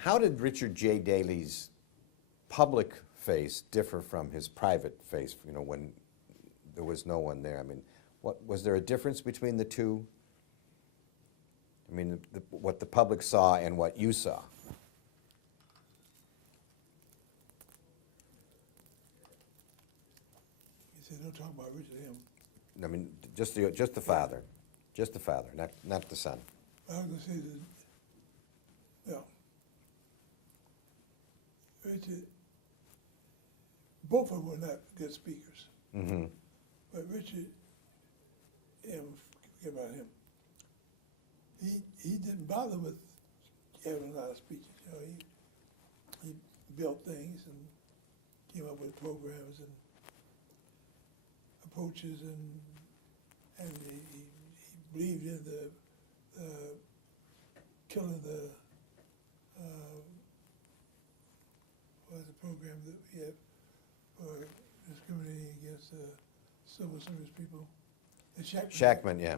How did Richard J. Daley's public face differ from his private face, you know, when there was no one there? I mean, was there a difference between the two? I mean, what the public saw and what you saw? He said, don't talk about Richard M. I mean, just the father, not the son. I was going to say that, yeah, Richard, both of them were not good speakers. Mm-hmm. But Richard M., forget about him, he didn't bother with having a lot of speeches. You know, he built things and came up with programs and approaches, and he believed in the killing the what was the program that we had for discriminating against civil service people? The Shackman, yeah.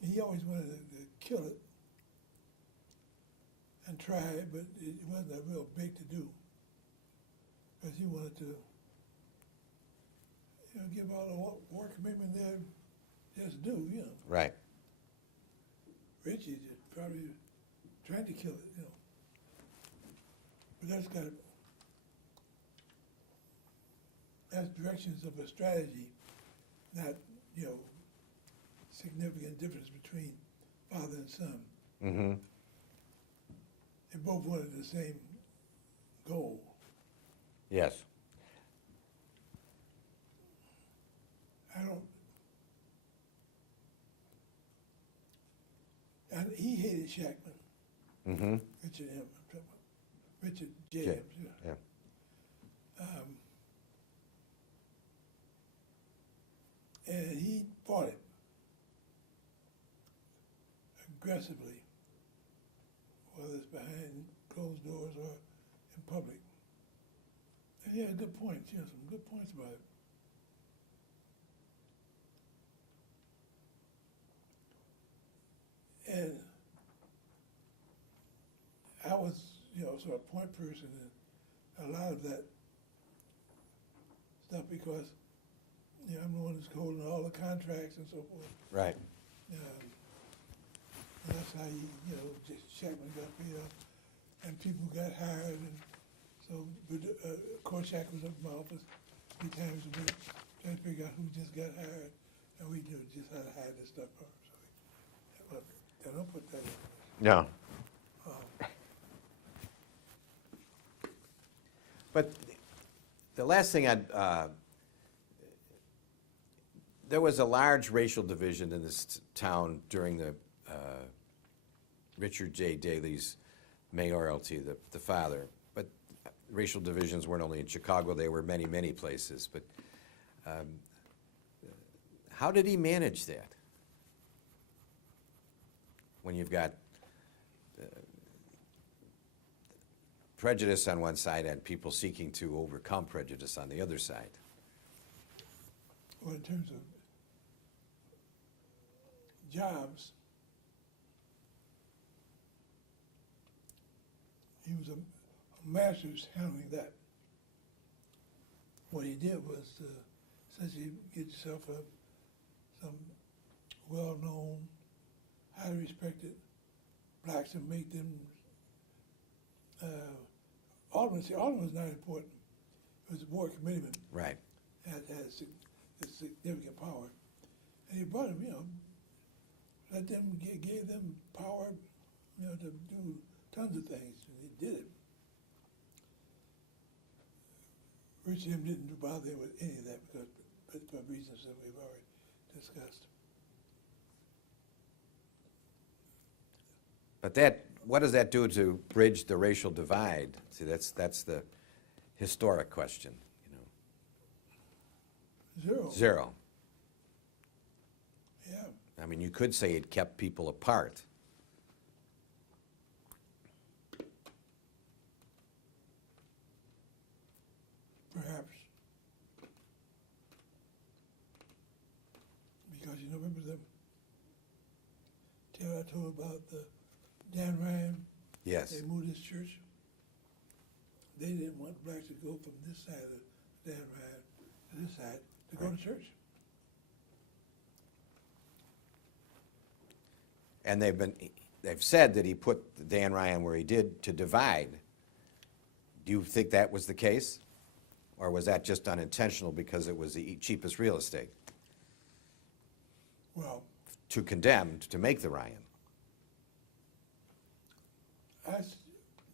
He always wanted to kill it and try it, but it wasn't a real big to do, because he wanted to, you know, give all the work commitment there just do, you know. Right. Richie just probably tried to kill it, you know. But that's directions of a strategy, not, you know, significant difference between father and son. Mm-hmm. They both wanted the same goal. Yes. He hated Shackman. Mm-hmm. Richard M. I'm talking about Richard J. J. Yeah. Yeah. And he fought it aggressively, whether it's behind closed doors or in public. And he had good points, you know, some good points about it. And I was, you know, sort of point person in a lot of that stuff because, you know, I'm the one who's holding all the contracts and so forth. Right. And that's how you know, just Shackman got paid off, and people got hired, and so, but Korshak was up in my office 3 times a week, trying to figure out who just got hired, and we knew just how to hire this stuff from. So, don't put that in. No. But the last thing there was a large racial division in this town during the Richard J. Daley's mayoralty, the father. But racial divisions weren't only in Chicago, they were many, many places. But how did he manage that? When you've got prejudice on one side and people seeking to overcome prejudice on the other side. Well, in terms of jobs, he was a master's handling that. What he did was essentially get yourself some well-known, highly respected blacks and make them alderman was not important. It was a board committeeman. Right. Had significant power. And he brought them, you know, gave them power, you know, to do tons of things. And he did it. Richard M. didn't bother with any of that because, for reasons that we've already discussed. But what does that do to bridge the racial divide? See, that's the historic question, you know. Zero. Yeah. I mean, you could say it kept people apart. Perhaps. Because, you know, remember I told about the Dan Ryan. Yes. They moved his church. They didn't want blacks to go from this side of Dan Ryan to this side to go to church. And they've said that he put Dan Ryan where he did to divide. Do you think that was the case? Or was that just unintentional because it was the cheapest real estate Well, to condemn, to make the Ryan?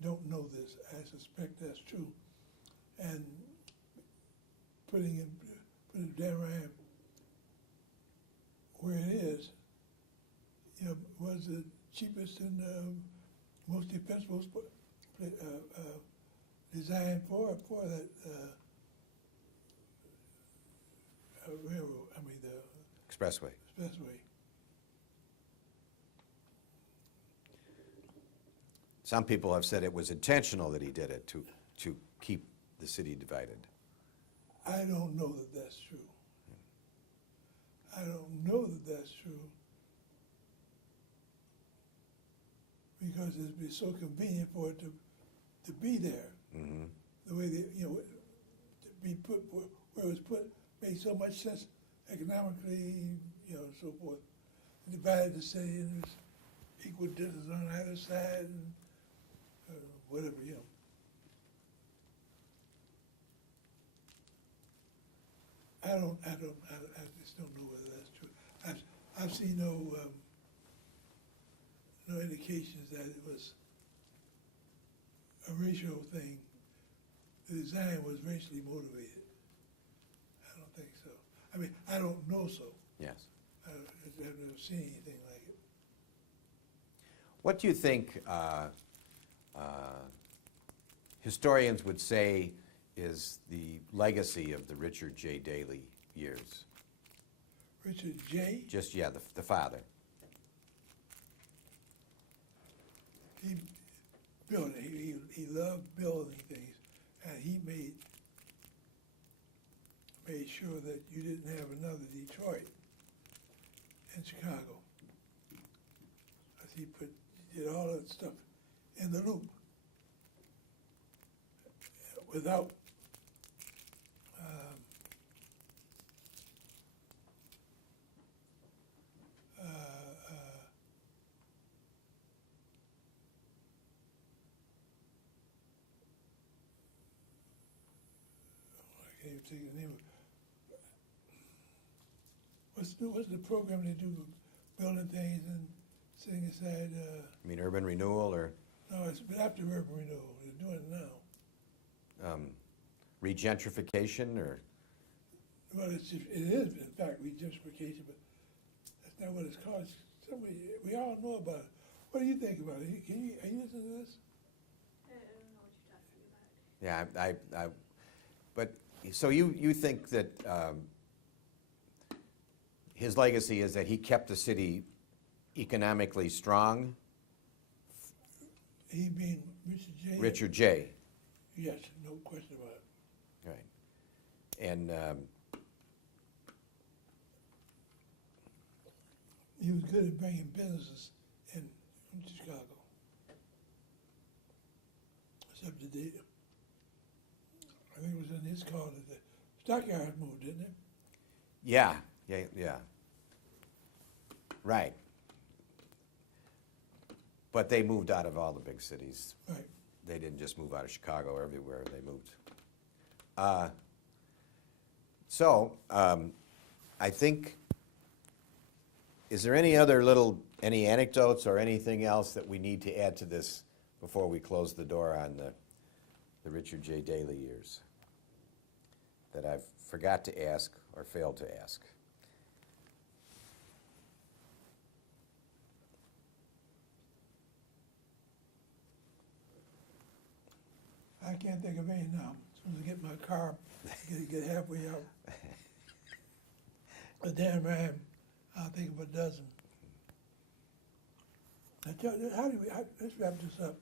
don't know this. I suspect that's true. And putting Dan Ryan where it is, was the cheapest and most defensible design for that railroad. I mean the Expressway. expressway. Some people have said it was intentional that he did it to keep the city divided. I don't know that that's true. I don't know that that's true because it'd be so convenient for it to be there. Mm-hmm. The way they, to be put where it was put made so much sense economically, so forth. Divided the city and there's equal distance on either side and whatever, I just don't know whether that's true. I've seen no indications that it was a racial thing. The design was racially motivated. I don't think so. I mean, I don't know so. Yes. I've never seen anything like it. What do you think historians would say is the legacy of the Richard J. Daley years? Richard J. Just, yeah, the father. He built it. He loved building things, and he made sure that you didn't have another Detroit in Chicago. As he did all that stuff in the loop without I can't even think of the name of it. What's the program they do, building things and setting aside? You mean urban renewal or No, it's been after urban renewal. They're doing it now. regentrification or? Well, it is in fact regentrification, but that's not what it's called. We all know about it. What do you think about it? Are you listening to this? I don't know what you're talking about. Yeah, but so you think that his legacy is that he kept the city economically strong? He being Richard J. Richard J. Yes, no question about it. Right. And He was good at bringing businesses in Chicago. Except that I think it was in his call that the stockyards moved, didn't it? yeah. Right. But they moved out of all the big cities. Right. They didn't just move out of Chicago, everywhere they moved. I think, is there any anecdotes or anything else that we need to add to this before we close the door on the Richard J. Daley years that I've forgot to ask or failed to ask? I can't think of any now. As soon as I get in my car, get halfway out. But Dan Ryan, I'll think of a dozen. Now, let's wrap this up.